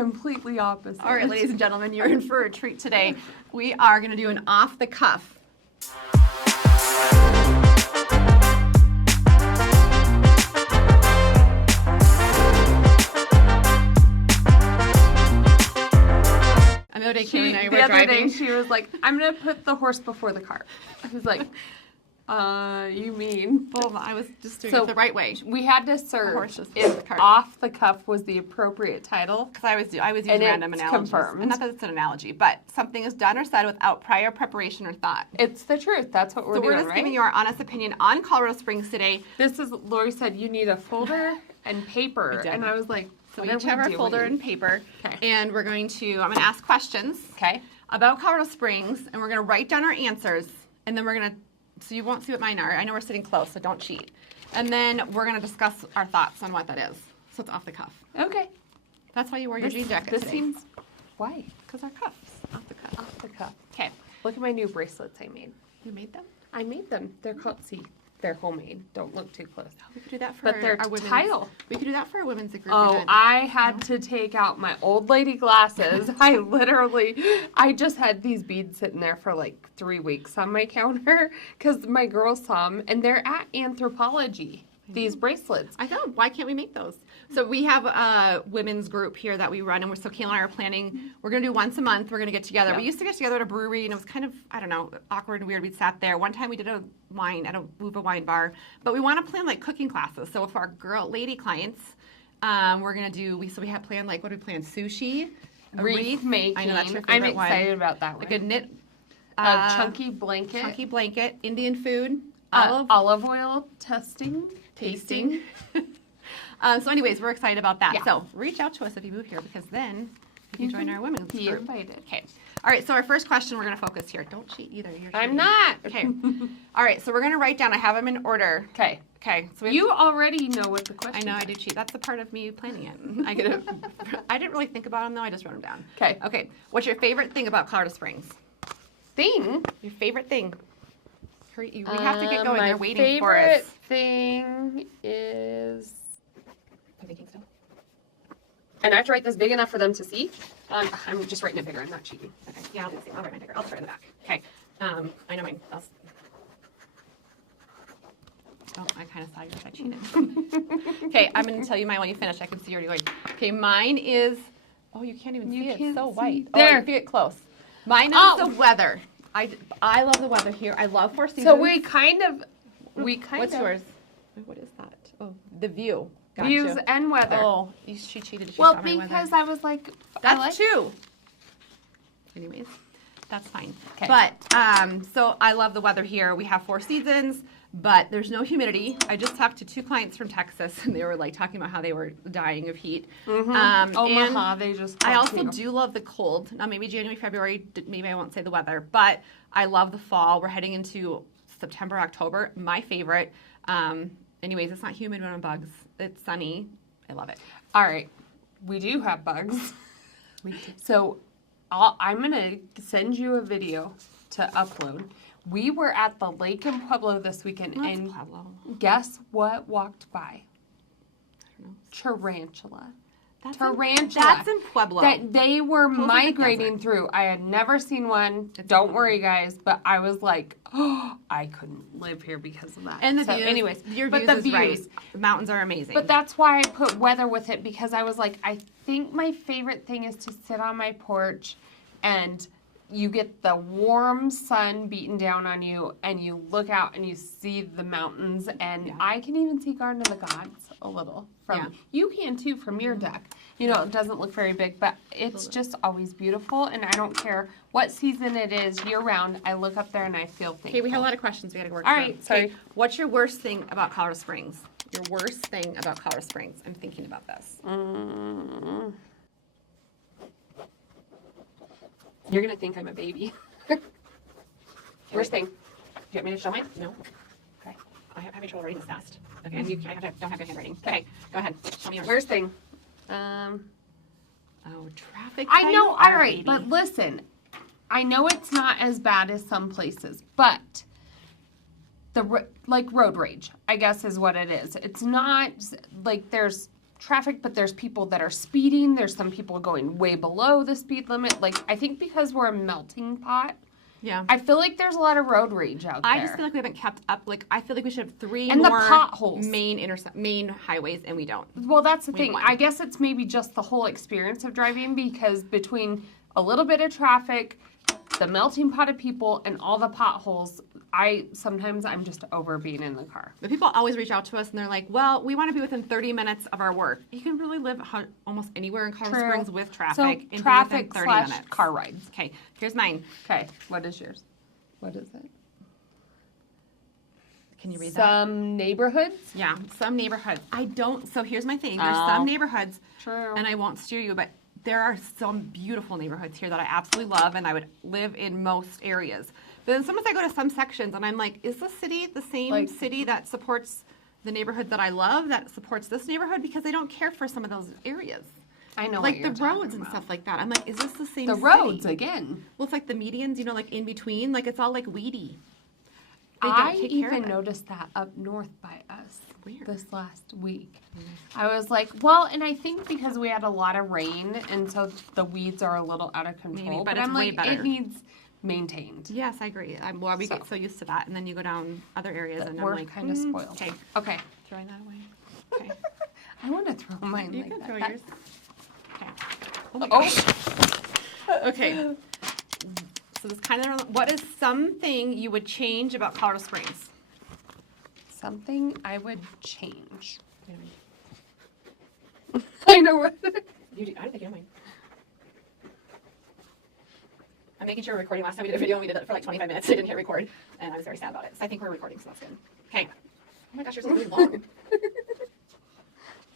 completely opposite. All right, ladies and gentlemen, you're in for a treat today. We are going to do an off the cuff. The other day, she was like, I'm going to put the horse before the cart. I was like, you mean? Well, I was just doing it the right way. We had to search if off the cuff was the appropriate title. Because I was using random analogies. Confirmed. And not that it's an analogy, but something is done or said without prior preparation or thought. It's the truth. That's what we're doing, So we're just giving you our honest opinion on Colorado Springs today. Lori said you need a folder and paper. And I was like, so we each have our folder and paper. Okay. And I'm going to ask questions. Okay. About Colorado Springs, and we're going to write down our answers, and then we're going to, so you won't see what mine are. I know we're sitting close, so don't cheat. And then we're going to discuss our thoughts on what that is. So it's off the cuff. Okay. That's why you wore your jean jacket today. Seems, why? Because our cuffs. Off the cuff. Off the cuff. Okay. Look at my new bracelets I made. You made them? I made them. They're called, see, they're homemade. Don't look too close. Oh, we could do that for but they're our women's. tile. We could do that for our women's group. Oh, I had to take out my old lady glasses. I just had these beads sitting there for like 3 weeks on my counter because my girls saw them, and they're at Anthropologie. These bracelets. I know. Why can't we make those? So we have a women's group here that we run, and so Kayla and I are planning. We're going to do once a month. We're going to get together. Yep. We used to get together at a brewery, and it was kind of, I don't know, awkward and weird. We sat there. One time we did a wine at a Uva wine bar. But we want to plan like cooking classes. So if our lady clients, we're going to do, so we have planned like, what do we plan? Sushi? Wreath making. I know that's your favorite one. I'm excited about that one. Like a knit. A chunky blanket. Chunky blanket. Indian food. Olive oil tasting. So anyways, we're excited about that. Yeah. So reach out to us if you move here, because then you can join our women's group. Invited. Okay. All right, so our first question, we're going to focus here. Don't cheat either. You're I'm not. Okay. All right, so we're going to write down. I have them in order. Okay. Okay. So you already know what the question is. I know, I do cheat. That's the part of me planning it. I didn't really think about them, though. I just wrote them down. Okay. Okay. What's your favorite thing about Colorado Springs? Thing? Your favorite thing. We have to get going. They're waiting for us. My favorite thing is... And I have to write this big enough for them to see. I'm just writing it bigger. I'm not cheating. Okay. Yeah, I'll write mine bigger. I'll just write in the back. Okay. I know mine. Oh, I kind of saw yours. I cheated. Okay, I'm going to tell you mine when you finish. I can see you're already going. Okay, mine is... Oh, you can't even see it. It's so white. There. Oh, I see it close. Mine is the weather. I love the weather here. I love Four Seasons. So we kind of... What's yours? What is that? Oh, the view. Got Views you. and weather. Oh, she cheated. Well, because I was like... That's two. Anyways, that's fine. Okay. But, so I love the weather here. We have 4 seasons, but there's no humidity. I just talked to 2 clients from Texas, and they were like talking about how they were dying of heat. Mm-hmm. Omaha, they just... I also do love the cold. Now, maybe January, February, maybe I won't say the weather, but I love the fall. We're heading into September, October. My favorite. Anyways, it's not humid when it bugs. It's sunny. I love it. All right. We do have bugs. We do. So I'm going to send you a video to upload. We were at the lake in Pueblo this weekend, and guess what walked by? I don't know. Tarantula. That's in Pueblo. That they were migrating through. I had never seen one. Don't worry, guys. But I was like, oh, I couldn't live here because of that. And the views. Anyways, but the views. Right. The mountains are amazing. But that's why I put weather with it, because I was like, I think my favorite thing is to sit on my porch and you get the warm sun beating down on you, and you look out and you see the mountains, and I can even see Garden of the Gods a little from, you can too from your deck. You know, it doesn't look very big, but it's just always beautiful, and I don't care what season it is, year round, I look up there and I feel thankful. Okay, we have a lot of questions we got to work All through. right, sorry. Okay, what's your worst thing about Colorado Springs? Your worst thing about Colorado Springs? I'm thinking about this. You're going to think I'm a baby. Worst thing. Do you want me to show mine? No. Okay. I have trouble writing this fast. Okay. And don't have good handwriting. Okay. Go ahead. Show me yours. Worst thing. Oh, traffic. I know. All right. But listen, I know it's not as bad as some places, but like road rage, I guess is what it is. It's not like there's traffic, but there's people that are speeding. There's some people going way below the speed limit. Like, I think because we're a melting pot, Yeah. I feel like there's a lot of road rage out there. I just feel like we haven't kept up. Like, I feel like we should have 3 And the more potholes. main highways, and we don't. Well, that's the We thing. won. I guess it's maybe just the whole experience of driving, because between a little bit of traffic, the melting pot of people, and all the potholes, sometimes I'm just over being in the car. But people always reach out to us and they're like, well, we want to be within 30 minutes of our work. You can really live almost anywhere in Colorado True. Springs with traffic. So and be within traffic 30 slash minutes. car rides. Okay, here's mine. Okay, what is yours? What is it? Can you read that? Some neighborhoods? Yeah, some neighborhoods. So here's my thing. There's Oh. some neighborhoods, True. and I won't steer you, but there are some beautiful neighborhoods here that I absolutely love, and I would live in most areas. But then sometimes I go to some sections, and I'm like, is the city the same city that supports the neighborhood that I love, that supports this neighborhood? Because they don't care for some of those areas. I know Like what you're the roads talking and about. stuff like that. I'm like, is this the same The city? roads, again. Well, it's like the medians, like in between. Like, it's all like weedy. They I don't take care of even it. noticed that up north by us Weird. this last week. I was like, well, and I think because we had a lot of rain, and so the weeds are a little out of control. Maybe, but it's I'm way like, better. it needs maintained. Yes, I agree. We get so used to that, and then you go down other areas, and We're I'm like, kind of spoiled. Okay, Okay. throwing that away. Okay, I want to throw mine you like can that. throw That- yours. Okay. Oh my Oh. gosh. Okay. So this kind of, what is something you would change about Colorado Springs? Something I would change. I know what. You do, I don't think you know mine. I'm making sure we're recording. Last time we did a video, and we did it for like 25 minutes. I didn't hit record, and I was very sad about it. So I think we're recording, so that's good. Okay. Oh my gosh, yours is really long.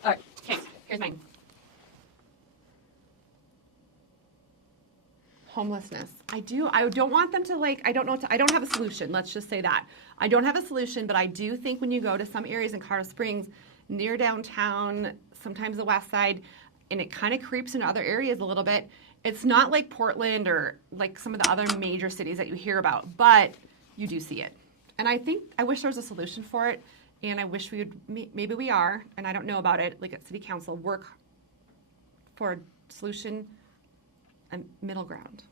All right. Okay. Here's mine. Homelessness. I don't want them to I don't have a solution. Let's just say that. I don't have a solution, but I do think when you go to some areas in Colorado Springs, near downtown, sometimes the west side, and it kind of creeps into other areas a little bit. It's not like Portland or like some of the other major cities that you hear about, but you do see it. And I wish there was a solution for it, and I wish we would, maybe we are, and I don't know about it, like at city council, work for a solution, a middle ground.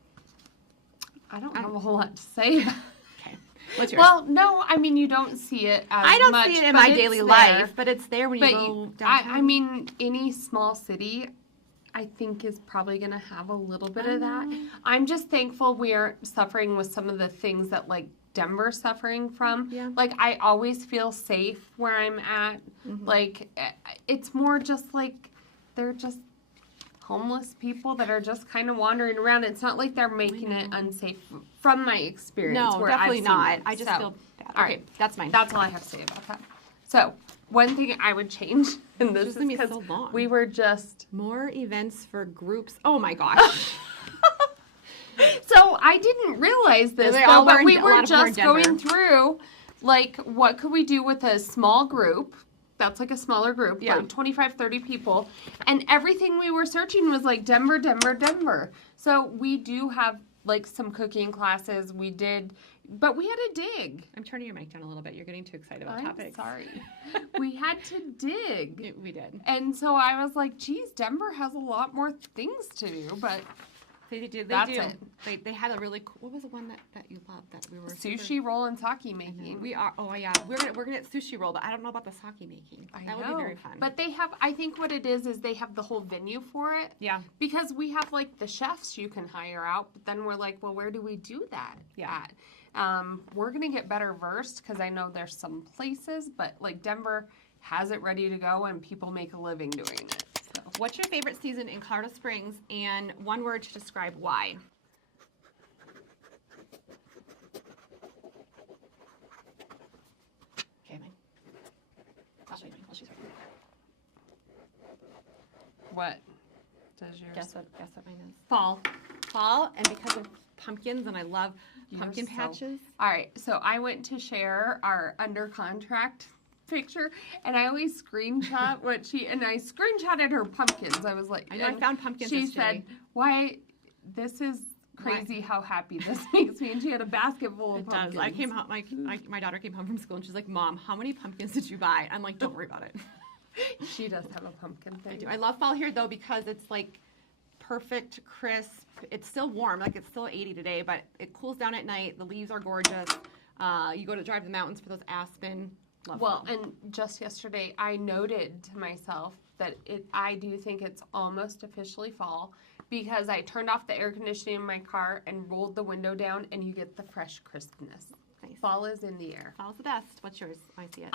I don't have a whole lot to say. Okay. What's yours? Well, no, I mean, you don't see it as I don't much, see it in but my it's daily there. life, but it's there when you But go downtown. I mean, any small city, I think, is probably going to have a little bit of that. I'm just thankful we're suffering with some of the things that, like, Denver's suffering from. Yeah. Like, I always feel safe where I'm at. Mm-hmm. Like, it's more just like they're just homeless people that are just kind of wandering around. It's not like they're making it unsafe from my experience. No, where definitely I've seen not. it. I just So, feel bad. all Okay, right. that's mine. That's all I have to say about that. So, one thing I would change, and this This is is gonna be because so long. we were just... More events for groups. Oh my gosh. So, I didn't realize this, they all though, were but in- we a were lot of them were in just going Denver. through, like, what could we do with a small group? That's like a smaller group, Yeah. like 25, 30 people. And everything we were searching was like Denver, Denver, Denver. So, we do have, like, some cooking classes. We did, but we had to dig. I'm turning your mic down a little bit. You're getting too excited about I'm topics. sorry. We had to dig. We did. And so I was like, geez, Denver has a lot more things to do, but They do. They That's do. it. They had a really cool, what was the one that you loved that we were sushi roll and sake making. We are. Oh yeah, we're gonna get sushi roll, but I don't know about the sake making. I That know. would be very fun. But they have, I think what it is they have the whole venue for it. yeah, Because we have like the chefs you can hire out, but then we're like, well, where do we do that Yeah. at? We're going to get better versed because I know there's some places, but like Denver has it ready to go and people make a living doing it. So. what's your favorite season in Colorado Springs, and one word to describe why? Okay, mine. I'll show you mine. I'll show you mine. What does yours? Guess what mine is? Fall. Fall, and because of pumpkins, and I love pumpkin You're so- patches. All right, so I went to share our under contract picture, and I always screenshot what and I screenshotted her pumpkins. I was like, I know I and found pumpkins She yesterday. said, "Why? This is crazy how happy this makes me." And she had a basket full of It pumpkins. does. I came home, my daughter came home from school, and she's like, "Mom, how many pumpkins did you buy?" I'm like, "Don't worry about it." She does have a pumpkin I thing. do. I love fall here though because it's like perfect, crisp. It's still warm, like it's still 80 today, but it cools down at night. The leaves are gorgeous. You go to drive the mountains for those aspen. Love Well, fall. and just yesterday, I noted to myself that I do think it's almost officially fall because I turned off the air conditioning in my car and rolled the window down, and you get the fresh crispness. Nice. Fall is in the air. Fall's the best. What's yours? I see it.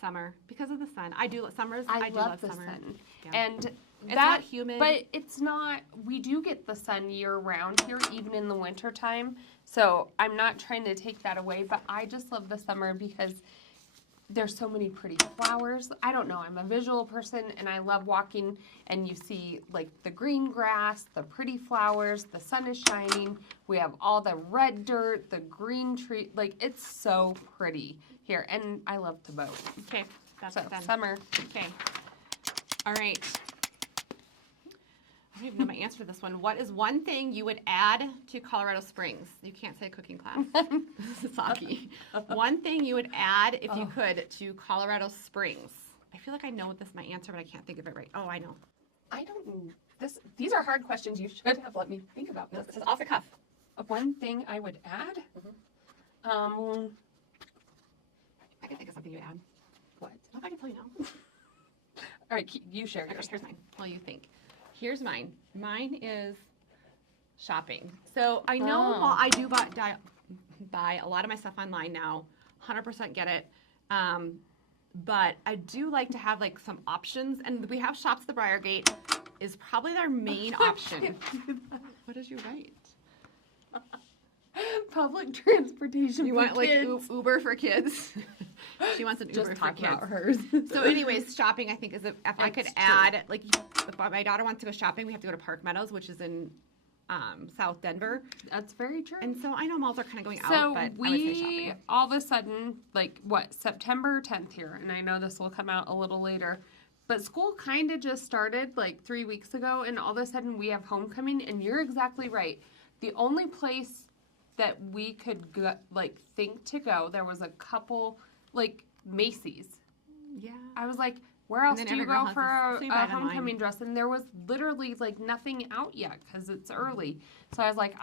Summer because of the sun. I do love the summer. sun, Yeah. and It's not humid. but it's not. We do get the sun year round here, even in the winter time. So I'm not trying to take that away, but I just love the summer because there's so many pretty flowers. I don't know. I'm a visual person, and I love walking. And you see like the green grass, the pretty flowers. The sun is shining. We have all the red dirt, the green tree. Like it's so pretty here, and I love to boat. Okay, that's So done. summer. Okay. All right. I don't even know my answer to this one. What is one thing you would add to Colorado Springs? You can't say a cooking class. This is hockey. One thing you would add, if you could, to Colorado Springs. I feel like I know my answer, but I can't think of it right. Oh, I know. I don't. These are hard questions. You should have let me think about this. This is off the cuff. One thing I would add. I can think of something you would add. What? Oh, I can tell you now. All right, you share Okay, yours. here's mine. While you think. Here's mine. Mine is shopping. So I know Oh. while I do buy a lot of my stuff online now, 100% get it. But I do like to have like some options, and we have Shops the Briargate is probably their main option. What did you write? Public transportation. You for want like kids. Uber for kids? She wants an Uber Just for talk kids. about hers. So, anyways, shopping I think is if I could That's true. add like if my daughter wants to go shopping, we have to go to Park Meadows, which is in South Denver, That's very true. and so I know malls are kind of going out, So but I would say we shopping. all of a sudden, like what, September 10th here, and I know this will come out a little later, but school kind of just started like 3 weeks ago, and all of a sudden we have homecoming, and you're exactly right. The only place that we could go, like think to go, there was a couple, like Macy's. Yeah. I was like, where else then do you every girl go has for this- so you buy a it online. homecoming dress? And there was literally like nothing out yet because it's early. So I was like,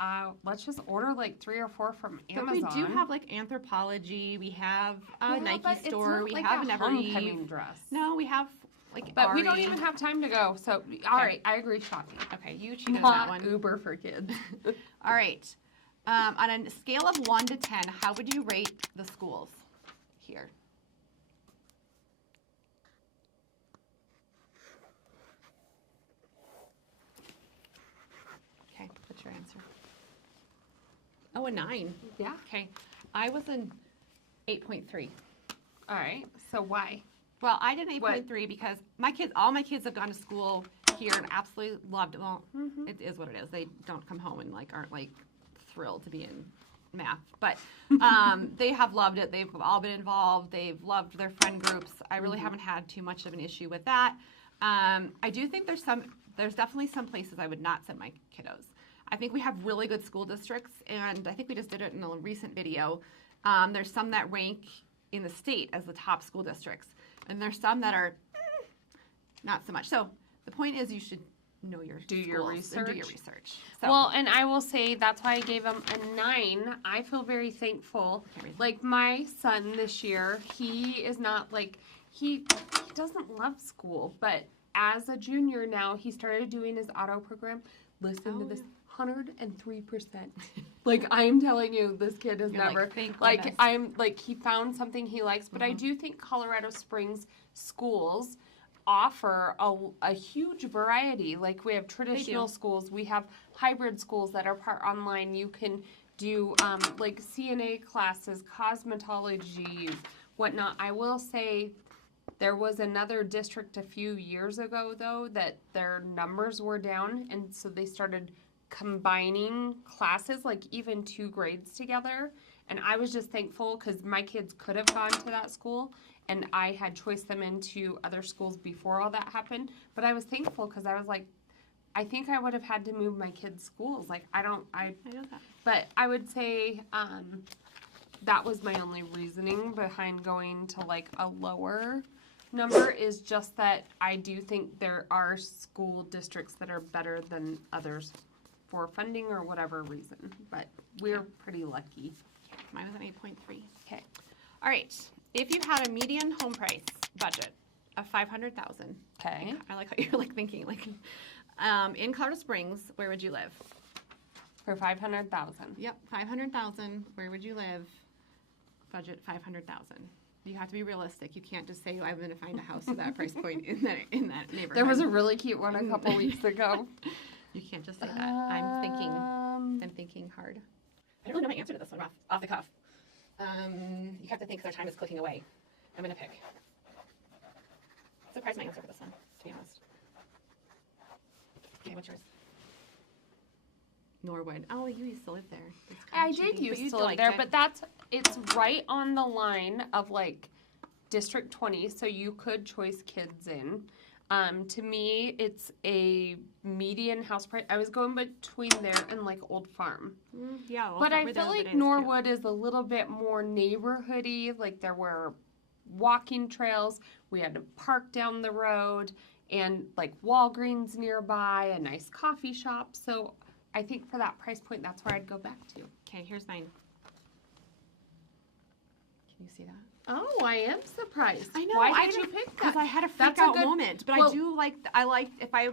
let's just order like 3 or 4 from But Amazon. we do have like Anthropology, we have a Yeah, Nike but it's store, not we like have a an homecoming Evereve. dress. No, we have like But we don't Ari. even have time to go. So all right, I agree. Shopping, Okay, you cheated on that not one. Uber for kids. All right. On a scale of 1 to 10, how would you rate the schools here? Okay, what's your answer? Oh, a 9. Yeah. Okay. I was an 8.3. All right. So why? Well, I did an What? 8.3 because all my kids have gone to school here and absolutely loved it. Well, it is what it is. They don't come home and like aren't like thrilled to be in math, but they have loved it. They've all been involved. They've loved their friend groups. I really haven't had too much of an issue with that. I do think there's definitely some places I would not send my kiddos. I think we have really good school districts, and I think we just did it in a recent video. There's some that rank in the state as the top school districts, and there's some that are not so much. So the point is you should know your Do your schools and do your research. research. So, Well, and I will say that's why I gave him a 9. I feel very thankful. Can't read. Like my son this year, he is not like he doesn't love school, but as a junior now, he started doing his auto program. Listen to this, 103%. Like I'm telling you, this kid has You're like, never "Thank like goodness." I'm like he found something he likes. But I do think Colorado Springs schools offer a huge variety. Like we have traditional schools, we have hybrid schools that are part online. You can do like CNA classes, cosmetology, whatnot. I will say there was another district a few years ago though that their numbers were down, and so they started combining classes, like even 2 grades together. And I was just thankful because my kids could have gone to that school, and I had choiced them into other schools before all that happened. But I was thankful because I was like, I think I would have had to move my kids' schools. Like I I know that. but I would say that was my only reasoning behind going to like a lower number, is just that I do think there are school districts that are better than others for funding or whatever reason, but we're pretty lucky. Mine was at 8.3. Okay. All right. If you had a median home price budget of $500,000. Okay. I like how you're like thinking like in Colorado Springs, where would you live? For 500,000. Yep, 500,000. Where would you live? Budget 500,000. You have to be realistic. You can't just say, I'm going to find a house at that price point in that neighborhood. There was a really cute one a couple weeks ago. You can't just say that. I'm thinking hard. I don't really know my answer to this one off the cuff. You have to think, because our time is clicking away. I'm going to pick. Surprise my answer for this one, to be honest. Okay, what's yours? Norwood. Oh, you used to live there. I did used to live there, but it's right on the line of like District 20, so you could choice kids in. To me, it's a median house price. I was going between there and like Old Farm. Yeah, but I feel like Norwood is a little bit more neighborhoody. Like there were walking trails. We had a park down the road and like Walgreens nearby, a nice coffee shop. So I think for that price point, that's where I'd go back to. Okay, here's mine. Can you see that? Oh, I am surprised. I know. Why did you pick that? Because I had a freak out moment. But I like if I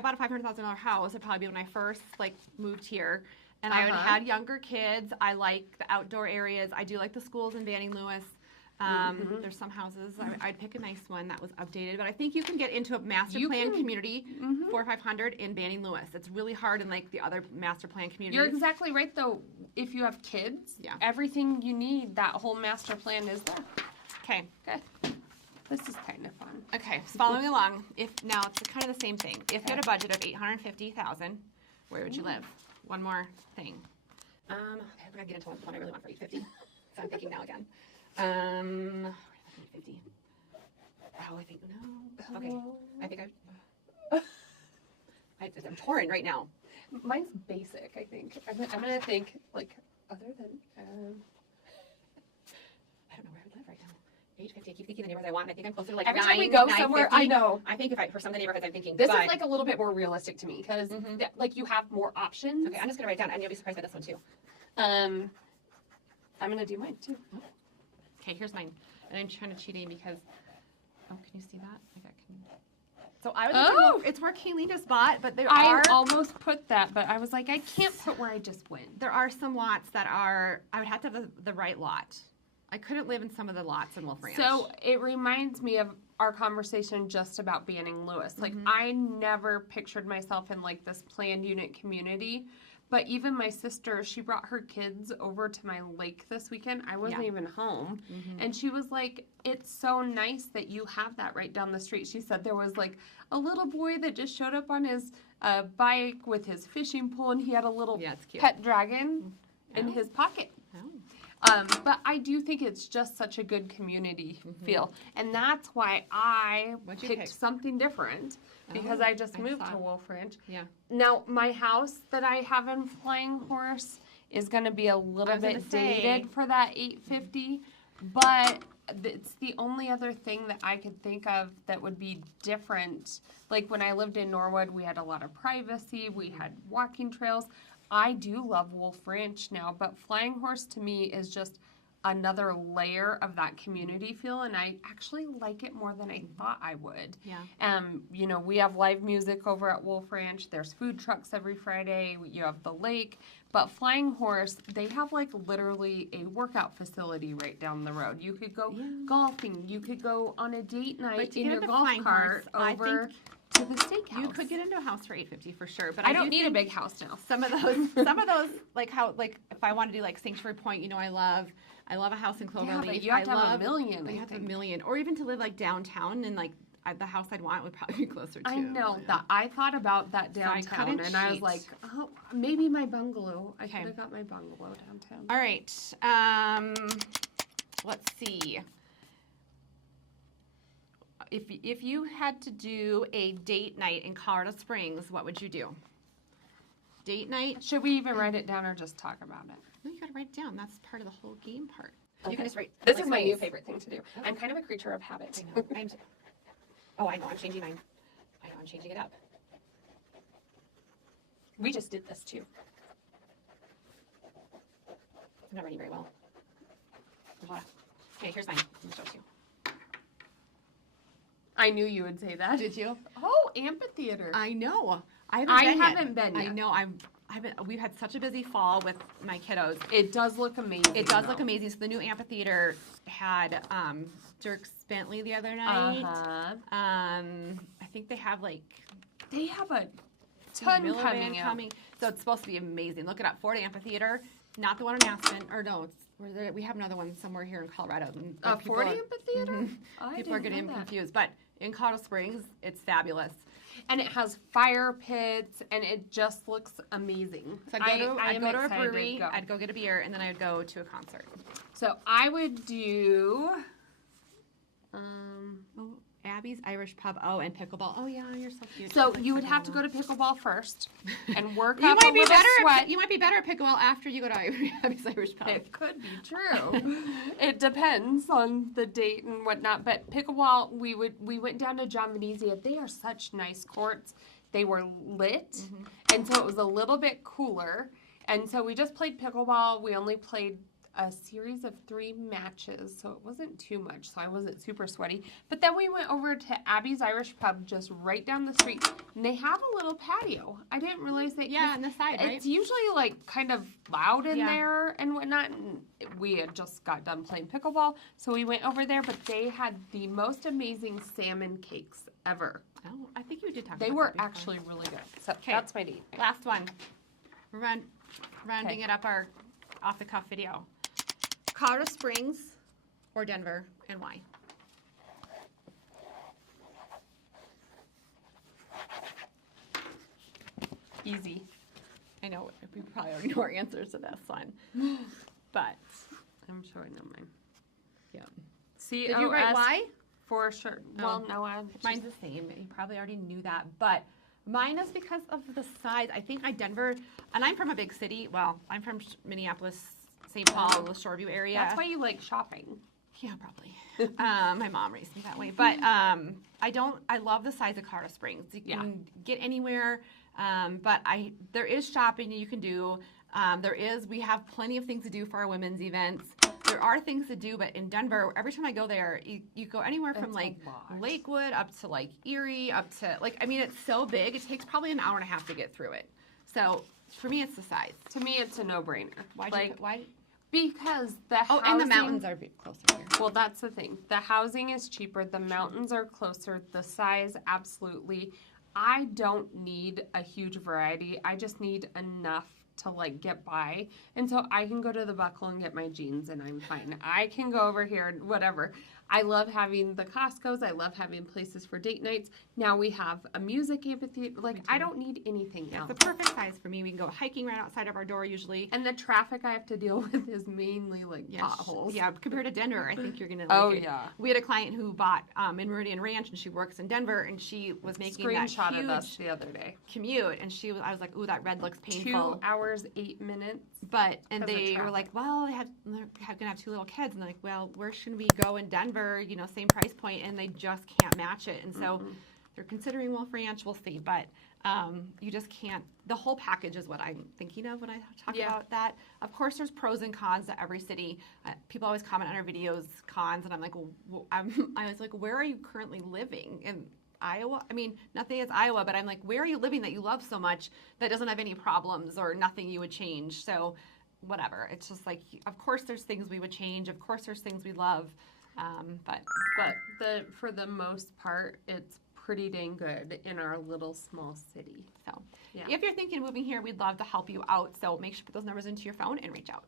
bought a $500,000 house, it'd probably be when I first like moved here, and I had younger kids. I like the outdoor areas. I do like the schools in Banning Lewis. There's some houses. I'd pick a nice one that was updated, but I think you can get into a master plan community for $500 in Banning Lewis. It's really hard in like the other master plan communities. You're exactly right, though. If you have kids, everything you need, that whole master plan is there. Okay. Okay. This is kind of fun. Okay, so following along. Now it's kind of the same thing. If you had a budget of $850,000, where would you live? One more thing. Okay, we're gonna get into one I really want for $850. So I'm thinking now again. 50. Oh, I think no. Okay, I think I'm torn right now. Mine's basic. I think I'm gonna think like other than. I don't know where I would live right now. 850. I keep thinking the neighborhoods I want. And I think I'm closer to like every time we go somewhere. I know. I think for some of the neighborhoods I'm thinking. This is like a little bit more realistic to me because like you have more options. Okay, I'm just gonna write it down, and you'll be surprised by this one too. I'm gonna do mine too. Okay, here's mine. And I'm trying to cheat in because, can you see that? So I was it's where Kayleen just bought, but I almost put that, but I was like, I can't put where I just went. There are some lots that I would have to have the right lot. I couldn't live in some of the lots in Wolf Ranch. So it reminds me of our conversation just about Banning Lewis. Like I never pictured myself in like this planned unit community. But even my sister, she brought her kids over to my lake this weekend. I wasn't even home. And she was like, it's so nice that you have that right down the street. She said there was like a little boy that just showed up on his bike with his fishing pole, and he had a little pet dragon in his pocket. But I do think it's just such a good community feel. And that's why I picked something different. Because I just moved to Wolf Ranch. Yeah. Now, my house that I have in Flying Horse is going to be a little bit dated for that $850, but it's the only other thing that I could think of that would be different. Like when I lived in Norwood, we had a lot of privacy. We had walking trails. I do love Wolf Ranch now, but Flying Horse to me is just another layer of that community feel, and I actually like it more than I thought I would. Yeah. You know, we have live music over at Wolf Ranch. There's food trucks every Friday. You have the lake. But Flying Horse, they have like literally a workout facility right down the road. You could go golfing. You could go on a date night in your golf cart over to the steakhouse. You could get into a house for $850 for sure, but I don't need a big house now. Some of those, like if I want to do like Sanctuary Point, you know, I love a house in Cloverleaf. But you have to have a million. You have to have a million, or even to live like downtown, and like the house I'd want would probably be closer to. I know that. I thought about that downtown, and I was like, oh, maybe my bungalow. I could have got my bungalow downtown. All right. Let's see. If you had to do a date night in Colorado Springs, what would you do? date night. Should we even write it down or just talk about it? No, you gotta write it down. That's part of the whole game part. Okay. You can just write. This like is my new space. favorite thing to do. Okay. I'm kind of a creature of habit. I know. I know. I'm changing mine. I know. I'm changing it up. We just did this too. I'm not writing very well. Okay, here's mine. I'm gonna show it to you. I knew you would say that. Did you? Oh, amphitheater. I know. I haven't been yet. I know. We've had such a busy fall with my kiddos. It does look amazing. It does look amazing. So the new amphitheater had Dirk Bentley the other night. I think they have a ton Miller coming Band out. coming. So it's supposed to be amazing. Look it up. Florida Amphitheater, not the one in Aspen, or no, we have another one somewhere here in Colorado. And Ford Amphitheater? Mhm. People are getting confused, but in Colorado Springs, it's fabulous. And it has fire pits, and it just looks amazing. So I'd go to a brewery, I'd go get a beer, and then I'd go to a concert. So I would do. Abby's Irish Pub. Oh, and pickleball. Oh yeah, you're so cute. So you would have to go to pickleball first and work You up might a be little better. sweat. You might be better at pickleball after you go to Abby's Irish Pub. It could be true. It depends on the date and whatnot. But pickleball, we went down to John Venezia. They are such nice courts. They were lit, and so it was a little bit cooler. And so we just played pickleball. We only played a series of 3 matches, so it wasn't too much, so I wasn't super sweaty. But then we went over to Abby's Irish Pub just right down the street, and they have a little patio. I didn't realize that. Yeah, on the side, right? It's usually like kind of loud in there and whatnot, and we had just got done playing pickleball, so we went over there, but they had the most amazing salmon cakes ever. Oh, I think you did talk about They that were before. actually really good. So that's my date. Last one. We're rounding it up our off-the-cuff video. Colorado Springs or Denver, and why? Easy. I know we probably already know our answers to this one, but I'm showing them mine. yeah. C-O-S Did you write why? For sure. Well, no, Mine's the same. You probably already knew that, but mine is because of the size. I think Denver, and I'm from a big city. Well, I'm from Minneapolis, St. Paul, the Shoreview area. That's why you like shopping. Yeah, probably. My mom raised me that way, but I love the size of Colorado Springs. You can get anywhere, but there is shopping you can do. We have plenty of things to do for our women's events. There are things to do, but in Denver, every time I go there, you go anywhere from Lakewood up to Erie, up to it's so big. It takes probably an hour and a half to get through it. So for me, it's the size. To me, it's a no-brainer. Why? Because the housing... and the mountains are closer here. Well, that's the thing. The housing is cheaper. The mountains are closer. The size, absolutely. I don't need a huge variety. I just need enough to get by. And so I can go to the Buckle and get my jeans and I'm fine. I can go over here and whatever. I love having the Costco's. I love having places for date nights. Now we have a music amphitheater. I don't need anything else. It's the perfect size for me. We can go hiking right outside of our door usually. And the traffic I have to deal with is mainly potholes. Yeah, compared to Denver, I think you're going to like it. Yeah. We had a client who bought in Meridian Ranch and she works in Denver and she was making that huge us the other day. Commute and I was like, ooh, that red looks painful. 2 hours, 8 minutes. And they were like, well, they're going to have 2 little kids. And they're like, well, where should we go in Denver? Same price point, and they just can't match it. And so they're considering Wolf Ranch. We'll see. But you just can't. The whole package is what I'm thinking of when I talk about that. Of course, there's pros and cons to every city. People always comment on our videos, cons, and I'm like, I was like, where are you currently living? In Iowa? I mean, nothing against Iowa, but I'm like, where are you living that you love so much that doesn't have any problems or nothing you would change? So whatever. It's just of course there's things we would change. Of course there's things we love. But for the most part, it's pretty dang good in our little small city. So if you're thinking of moving here, we'd love to help you out. So make sure to put those numbers into your phone and reach out.